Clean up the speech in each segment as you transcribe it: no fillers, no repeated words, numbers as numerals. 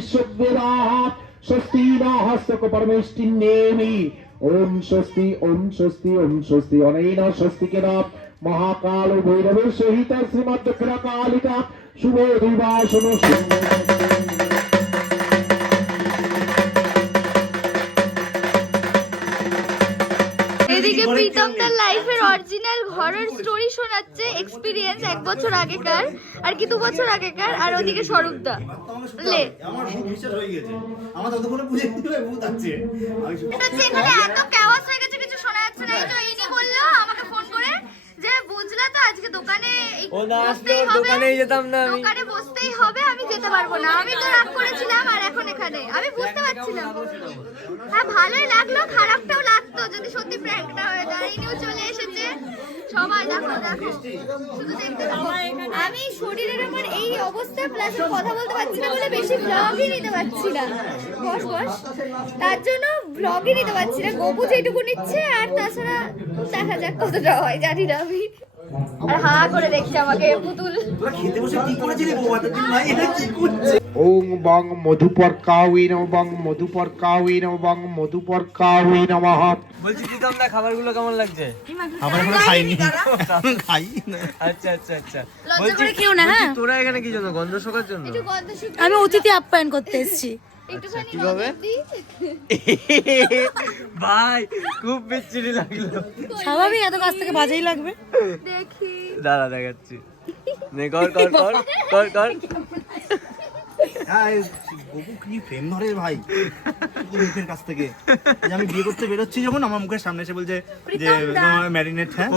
स्वस्ति न हस्तक परमेष्टिन्नेमि ओम स्वस्ति ओम स्वस्ति ओम स्वस्ति अनेन स्वस्तिकेन महाकाल भैरव सहित श्रीमद् दक्षिणकालिका शुभ दिवासनो এদিকে প্রীতম তার লাইফের অরিজিনাল হরর স্টোরি শোনাচ্ছে, এক্সপেরিয়েন্স 1 বছর আগেকার আর কি 2 বছর আগেকার, আর ওদিকে স্বরূপদা লে আমার খুব বিশ্বাস হয়ে গেছে, আমার ততক্ষণে বুঝে দিবে ভূত আছে। আমি এখানে এত chaos হয়ে গেছে, কিছু শোনা যাচ্ছে না। এই তো ইনি বললো আমাকে ফোন করে যে বুঝলা তো আজকে দোকানে বসতেই হবে, দোকানেই যেতাম না, আমি দোকানে বসতেই হবে, আমি যেতে পারবো না। আমি তো রাগ করেছিলাম, আর এখন এখানে আমি বুঝতে পারছিলাম। হ্যাঁ ভালোই লাগলো, খারাপটাও লাগতো যদি সত্যি প্র্যাঙ্কটা হয়ে যায়। ইনিও চলে এসেছে, সবাই দেখো দেখো, শুধু দেখতে থাকো। আমি শরীরের আমার এই অবস্থা, প্লাস কথা বলতে পারছি না বলে বেশি ব্লগই নিতে পারছি না। বস বস, তার জন্য ব্লগই নিতে পারছি না। গপু যেটুকু নিচ্ছে, আর তাছাড়া দেখা যাক কতটা হয়, জানি না আমি। আর হা করে দেখছে আমাকে পুতুল। তোরা খেতে বসে কি করেছিলি বাবা? তুই ভাই এটা কি করছিস? ओम बंग मधुपर कावे नम बंग मधुपर कावे नम बंग मधुपर कावे नमः। বলছি প্রীতম দা খাবারগুলো কেমন লাগছে? আমরা এখনো খাইনি, খাই না। আচ্ছা আচ্ছা আচ্ছা, লজ্জা করে খেও না। হ্যাঁ, তোরা এখানে কি জন্য? গন্ধ শোকার জন্য? একটু গন্ধ শুকে আমি অতিথি আপ্যায়ন করতে এসেছি। একটুখানি কিভাবে? গন্ধ দিই। ভাই খুব বিচ্ছিরি লাগলো। স্বাভাবিক, এত কাছ থেকে বাজেই লাগবে। দেখি দাঁড়া দেখাচ্ছি, নে কর কর কর কর কর। হ্যাঁ গপু কি ফ্রেম ধরে ভাই মুখের কাছ থেকে। যে আমি বিয়ে করতে বেরোচ্ছি যখন আমার মুখের সামনে এসে বলছে যে ম্যারিনেট। হ্যাঁ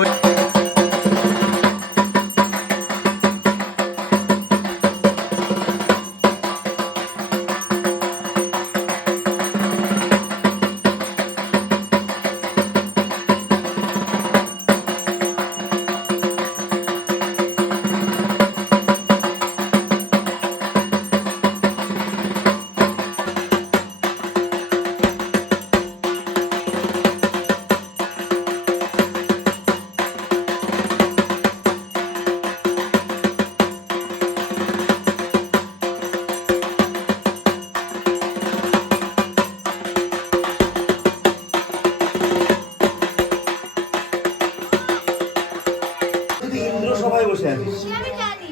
সবাই বসে আছে। আমি জানি।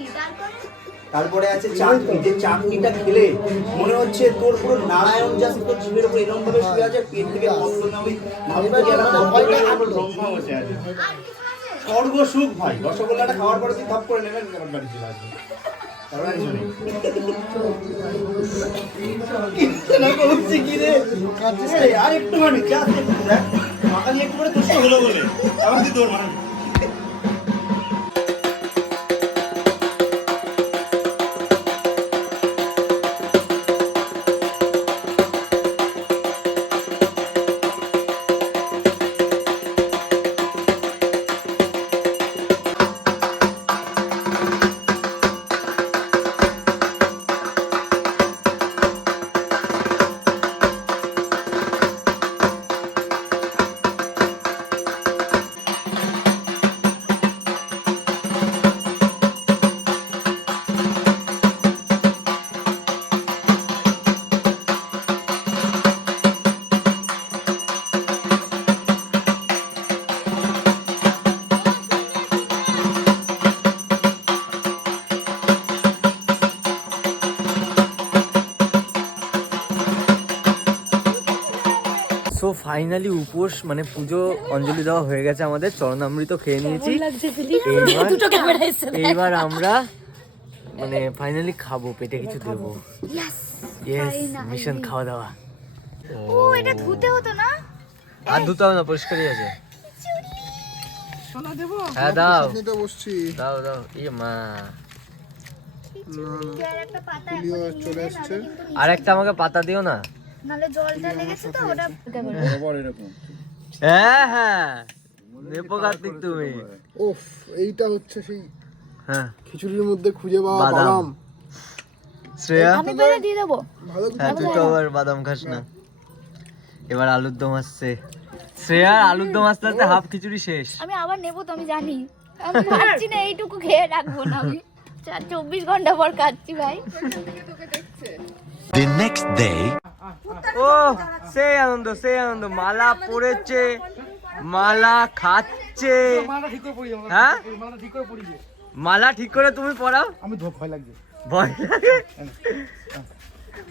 তারপরে আছে চাটনি, যে চাটনিটা খেলে মনে হচ্ছে তোর পুরো নারায়ণ জাস্ট তোর জিভের উপর এরকম ভাবে শুয়ে আছে, পেট থেকে গন্ধ না ওই ভাবতে গেলে ব্রহ্মা বসে আছে। স্বর্গসুখ ভাই, রসগোল্লাটা খাওয়ার পরে তুই থাপ করে নেবেন বাড়ি চলে আসবে। তারপরে আর কিছু নেই। এই, আর একটুখানি চা দেখ, মাখানি একটু করে দুষ্ট হলো বলে আবার তুই তোর মানে সো ফাইনালি উপোস মানে পুজো অঞ্জলি দেওয়া হয়ে গেছে, আমাদের চরণামৃত খেয়ে নিয়েছি। এইবার আমরা মানে ফাইনালি খাবো, পেটে কিছু দেবো। ইয়েস, মিশন খাওয়া দাওয়া। ও এটা ধুতে হতো না? আর ধুতে হবে না, পরিষ্কারই আছে। হ্যাঁ দাও দাও দাও। ইয়ে মা, আর একটা আমাকে পাতা দিও না। নালে জলটা লেগেছে তো ওটা। হ্যাঁ হ্যাঁ, নেপো কার্তিক তুমি। ওফ, এইটা হচ্ছে সেই হ্যাঁ খিচুড়ির মধ্যে খুঁজে পাওয়া বাদাম। বাদাম। শ্রেয়া, আমি বেরে দিয়ে দেবো। হ্যাঁ তুই তো আবার বাদাম খাস না। এবার আলুর দম আসছে। শ্রেয়া আলুর দম আস্তে আস্তে হাফ খিচুড়ি শেষ। আমি আবার নেবো তো, আমি জানি। আমি পারছি না, এইটুকু খেয়ে রাখবো না আমি। 24 ঘন্টা পর খাচ্ছি ভাই। The next day. ও সেই আনন্দ, সেই আনন্দ। মালা পড়েছে, মালা খাচ্ছে। হ্যাঁ, মালা ঠিক করে তুমি পড়াও। আমি ভয় লাগছে। ভয় লাগে?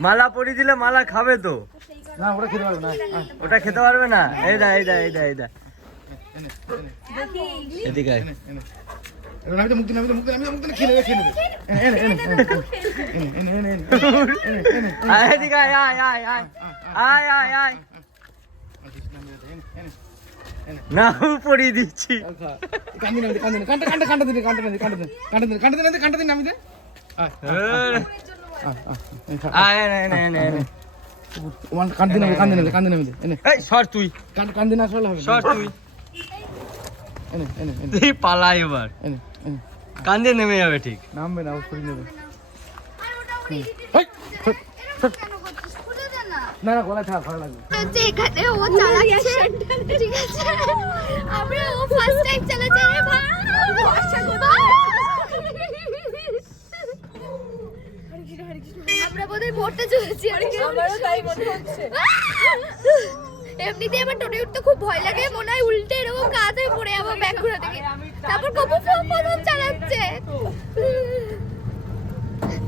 মালা পরিয়ে দিলে মালা খাবে তো। না ওটা খেতে পারবে না। ওটা খেতে পারবে না। এই দা, এই দা, এই দা, এই দা। এদিকে আয়। আমি তো মুক্তি না, আমি তো মুক্তি না, আমি তো মুক্তি না, খেয়ে নেবে, খেয়ে নেবে। এনে এনে এনে এনে এনে আয়, এদিকে আয়, আয়, আয়, আয়, আয়, আয়, আয়। না পরিয়ে দিচ্ছি। কান্দি না, কান্দি না, কান্টা দিন, কান্টা দিন, কান্টা দিন, কান্টা দিন, কান্টা দিন, কান্টা দিন, আমি দে। আয়, নে, নে, নে, নে। ওমান কান্দি না, কান্দি না, কান্দি না, আমি দে। এনে এই সর তুই, কান্দি না আসলে হবে। সর তুই। এনে এনে এনে তুই পালা এবার, এনে এনে কান্দে নেমে যাবে ঠিক। নামবে না, ও সরি নেবে। খুলে দে না। না না গলা থাক, ভালো লাগবে। হচ্ছে এখানে ও চালাচ্ছে, ঠিক আছে? আমরা ও ফার্স্ট টাইম চালাচ্ছে রে ভাই। আমরা বোধহয় পড়তে চলেছি। আমারও তাই মনে হচ্ছে। এমনিতে আমার টোটে উঠতে খুব ভয় লাগে, মনে হয় উল্টে এরকম কাঁধে পড়ে আবার ব্যাক ঘুরে থেকে। তারপর কপু ফোন চালাচ্ছে।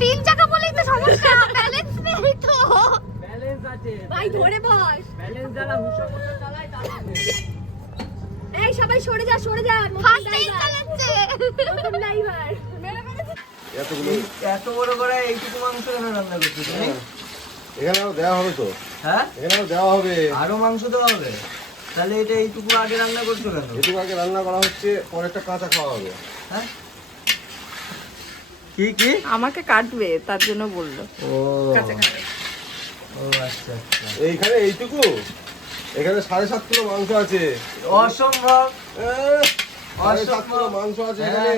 3 চাকা বলেই তো সমস্যা, ব্যালেন্স নেই তো। ব্যালেন্স আছে ভাই ধরে বস। ব্যালেন্স যারা হুশো করে চালায় তাদের। এই সবাই সরে যা, সরে যা। ফার্স্ট টাইম চালাচ্ছে নতুন ড্রাইভার। এত বড় করে এইটুকু মাংস কেন রান্না করছো তুমি? এখানেও দেওয়া হবে তো, হ্যাঁ, এখানেও দেওয়া হবে। আরো মাংস দেওয়া হবে? তাহলে এটা এইটুকু আগে রান্না করছো কেন? এটুকু আগে রান্না করা হচ্ছে, পরে একটা কাঁচা খাওয়া হবে। হ্যাঁ, কি কি? আমাকে কাটবে তার জন্য বললো। ও ও আচ্ছা আচ্ছা, এইখানে এইটুকু, এখানে 7.5 কিলো মাংস আছে। অসম্ভব। 7.5 কিলো মাংস আছে এখানে,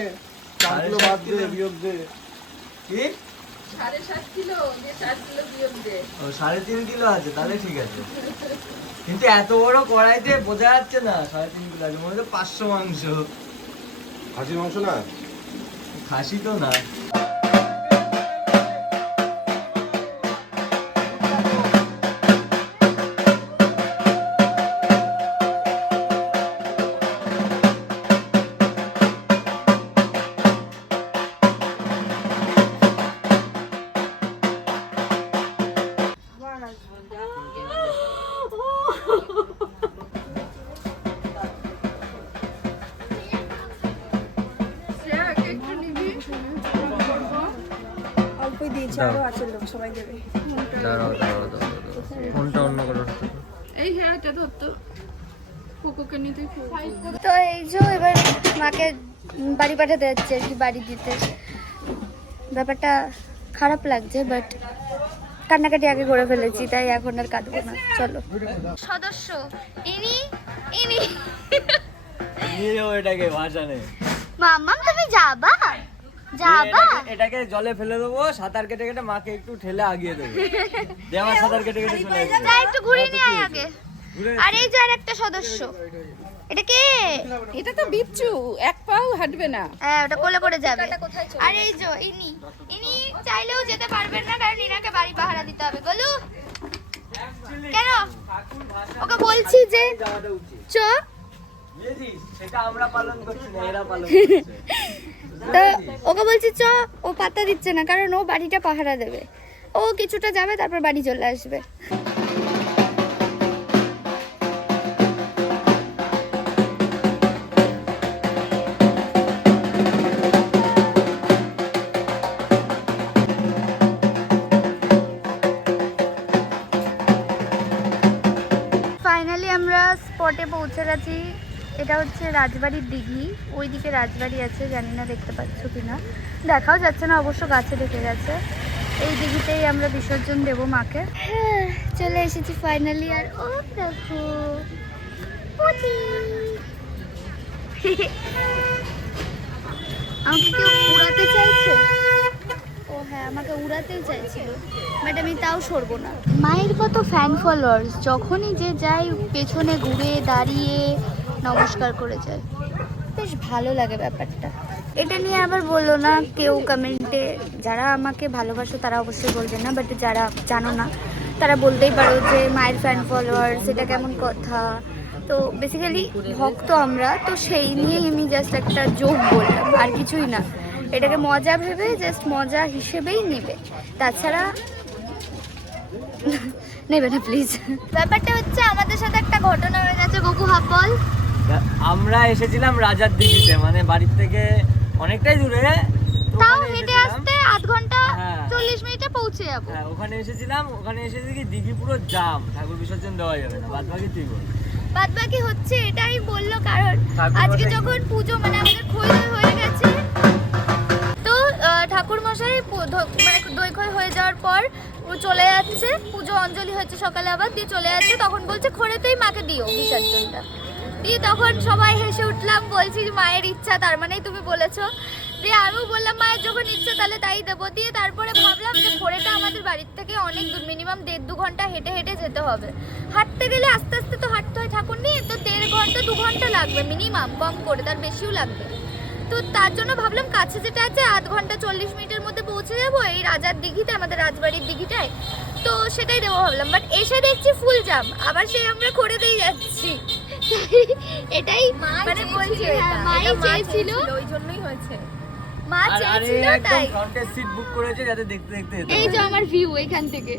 4 কিলো বাদ দিয়ে বিয়োগ দিয়ে। কি 7.5 কিলো, 4 কিলো বিয়োগ দে। ও 3.5 কিলো আছে, তাহলে ঠিক আছে। কিন্তু এত বড় কড়াইতে বোঝা যাচ্ছে না 3.5 কিলো আছে, মনে হচ্ছে 500 মাংস। খাসির মাংস না, খাসি তো না। অল্পই দিয়েছি, আরো আছে লোক, সবাই দেবে। দাঁড়াও দাঁড়াও দাঁড়াও, ফোনটা অন্য করে। এই হেয়ারটা ধরতো, কোকোকে নিতে তো এই যে এবার মাকে বাড়ি পাঠাতে যাচ্ছে আর কি, বাড়ি দিতে। ব্যাপারটা খারাপ লাগছে, বাট কান্নাকাটি আগে করে ফেলেছি, তাই এখন আর কাঁদবো না। চলো। সদস্য ইনি ইনি নিয়ে এটাকে ভাষা নেই। মাম্মাম তুমি যাবা যাবা? এটাকে জলে ফেলে দেবো, সাঁতার কেটে কেটে মাকে একটু ঠেলে আগিয়ে দেবো। দিয়ে আমার সাঁতার কেটে কেটে চলে আসবে। যা একটু ঘুরে নিয়ে আয় আগে। আর এই যে আরেকটা সদস্য, এটা কে? এটা তো বিচ্ছু, এক পাও হাঁটবে না। হ্যাঁ, ওটা কোলে করে যাবে। আর এই যে ইনি ইনি চাইলেও যেতে পারবেন না, কারণ ইনাকে বাড়ি পাহারা দিতে হবে। গোলু কেন? ওকে বলছি যে চ, সেটা আমরা পালন করছি না, এরা পালন করছে। তো ওকে বলছি চ, ও পাত্তা দিচ্ছে না, কারণ ও বাড়িটা পাহারা দেবে। ও কিছুটা যাবে, তারপর বাড়ি চলে আসবে। ফাইনালি আমরা স্পটে পৌঁছে গেছি। এটা হচ্ছে রাজবাড়ির দিঘি, ওইদিকে রাজবাড়ি আছে, জানি না দেখতে পাচ্ছ কিনা, দেখাও যাচ্ছে না অবশ্য, গাছে ঢেকে গেছে। এই দিঘিতেই আমরা বিসর্জন দেবো মাকে। হ্যাঁ, চলে এসেছি ফাইনালি। আর ও দেখো পুটি। আমাকে কেউ উড়াতে চাইছে। ও হ্যাঁ, আমাকে উড়াতেই চাইছিল, বাট আমি তাও সরবো না। মায়ের কত ফ্যান ফলোয়ার্স, যখনই যে যাই পেছনে ঘুরে দাঁড়িয়ে নমস্কার করে যায়, বেশ ভালো লাগে ব্যাপারটা। এটা নিয়ে আবার বললো না কেউ কমেন্ট কমেন্টে যারা আমাকে ভালোবাসো তারা অবশ্যই বলবেন না, বাট যারা জানো না তারা বলতেই পারো যে মায়ের ফ্যান ফলোয়ার সেটা কেমন কথা। তো বেসিক্যালি ভক্ত আমরা, তো সেই নিয়েই আমি জাস্ট একটা জোক বললাম, আর কিছুই না। এটাকে মজা ভেবে জাস্ট মজা হিসেবেই নেবে, তাছাড়া নেবে না প্লিজ। ব্যাপারটা হচ্ছে আমাদের সাথে একটা ঘটনা হয়ে গেছে। গপু হাফ বল। আমরা এসেছিলাম রাজার দিঘিতে, মানে বাড়ির থেকে অনেকটাই দূরে, তো তাও ওখানে হেঁটে এসেছিলাম। আসতে আধ ঘন্টা হ্যাঁ। 40 মিনিটে পৌঁছে যাবো। হ্যাঁ, ওখানে এসেছিলাম, ওখানে এসে দেখি দিঘি পুরো জাম, ঠাকুর বিসর্জন দেওয়া যাবে না, বাদ বাকি তুই বল। বাদ বাকি হচ্ছে এটাই বললো, কারণ ঠাকুর আজকে মশাই- যখন পুজো মানে আমাদের খই দই হয়ে গেছে, তো ঠাকুর মশাই মানে দই খই হয়ে যাওয়ার পর ও চলে যাচ্ছে, পুজো অঞ্জলি হচ্ছে সকালে আবার দিয়ে চলে যাচ্ছে, তখন বলছে খড়েতেই মাকে দিও বিসর্জনটা। দিয়ে তখন সবাই হেসে উঠলাম, বলছি মায়ের ইচ্ছা, তার মানেই তুমি বলেছো। দিয়ে আমিও বললাম মায়ের যখন ইচ্ছা তাহলে তাই দেবো। দিয়ে তারপরে ভাবলাম যে খড়েটা আমাদের বাড়ির থেকে অনেক দূর, মিনিমাম 1.5-2 ঘন্টা হেঁটে হেঁটে যেতে হবে। হাঁটতে গেলে আস্তে আস্তে তো হাঁটতে হয় ঠাকুর নিয়ে, তো 1.5 ঘন্টা 2 ঘন্টা লাগবে মিনিমাম, কম করে, তার বেশিও লাগবে। তো তার জন্য ভাবলাম কাছে যেটা আছে আধ ঘন্টা 40 মিনিটের মধ্যে পৌঁছে যাবো এই রাজার দিঘিতে, আমাদের রাজবাড়ির দিঘিটায়, তো সেটাই দেবো ভাবলাম। বাট এসে দেখছি ফুল জাম, আবার সেই আমরা খড়েতেই যাচ্ছি। এটাই মানে বলছি, মাই চেয়েছিল, ওই জন্যই হয়েছে। মা আর আরে চেয়েছিল একদম তাই। ফ্রন্টের সিট বুক করেছে যাতে দেখতে দেখতে যেতে এই পারি। যে আমার ভিউ এখান থেকে।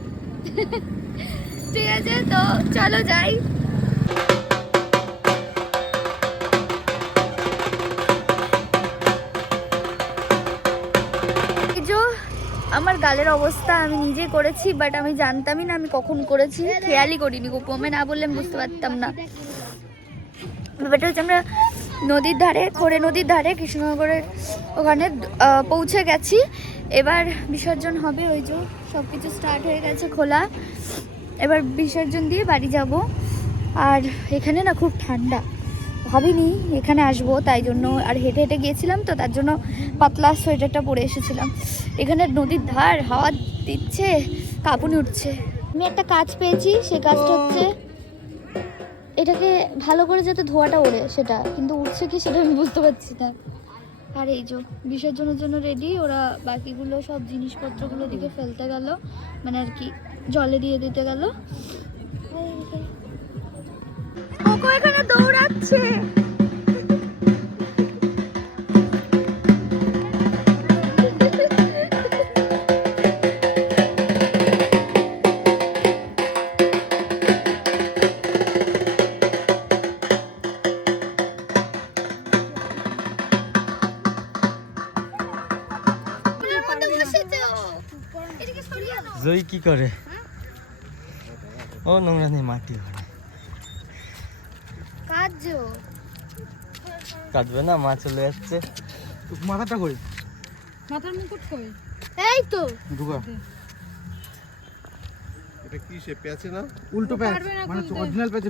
ঠিক আছে, তো চলো যাই। এই যে আমার গালের অবস্থা আমি নিজে করেছি, বাট আমি জানতামই না আমি কখন করেছি, খেয়ালই করিনি। গোপু আমি না বললে আমি বুঝতে পারতাম না। ব্যাপারটা হচ্ছে আমরা নদীর ধারে, খড়ে নদীর ধারে কৃষ্ণনগরের ওখানে পৌঁছে গেছি। এবার বিসর্জন হবে, ওই যে সব কিছু স্টার্ট হয়ে গেছে খোলা। এবার বিসর্জন দিয়ে বাড়ি যাব। আর এখানে না খুব ঠান্ডা, ভাবিনি এখানে আসবো, তাই জন্য আর হেঁটে হেঁটে গিয়েছিলাম, তো তার জন্য পাতলা সোয়েটারটা পরে এসেছিলাম। এখানে নদীর ধার, হাওয়া দিচ্ছে, কাঁপুনি উঠছে। আমি একটা কাজ পেয়েছি, সেই কাজটা হচ্ছে এটাকে ভালো করে যাতে ধোয়াটা ওড়ে, সেটা কিন্তু উঠছে কি সেটা আমি বুঝতে পারছি না। আর এই যে বিসর্জনের জন্য রেডি, ওরা বাকিগুলো সব জিনিসপত্রগুলো দিকে ফেলতে গেল, মানে আর কি জলে দিয়ে দিতে গেল। কোকো এখানে দৌড়াচ্ছে। জয় কি করে? ও নোংরা নেই, মাটি ঘরে কাটবে না, মা চলে যাচ্ছে। মাথাটা কই? মাথার মুকুট কই? এই তো ঢুকা। এটা কি সে পেঁচে না? উল্টো প্যাচ, মানে অরিজিনাল প্যাচ।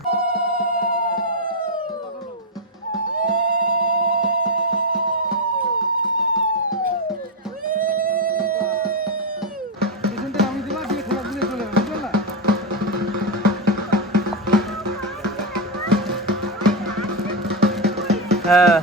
হ্যাঁ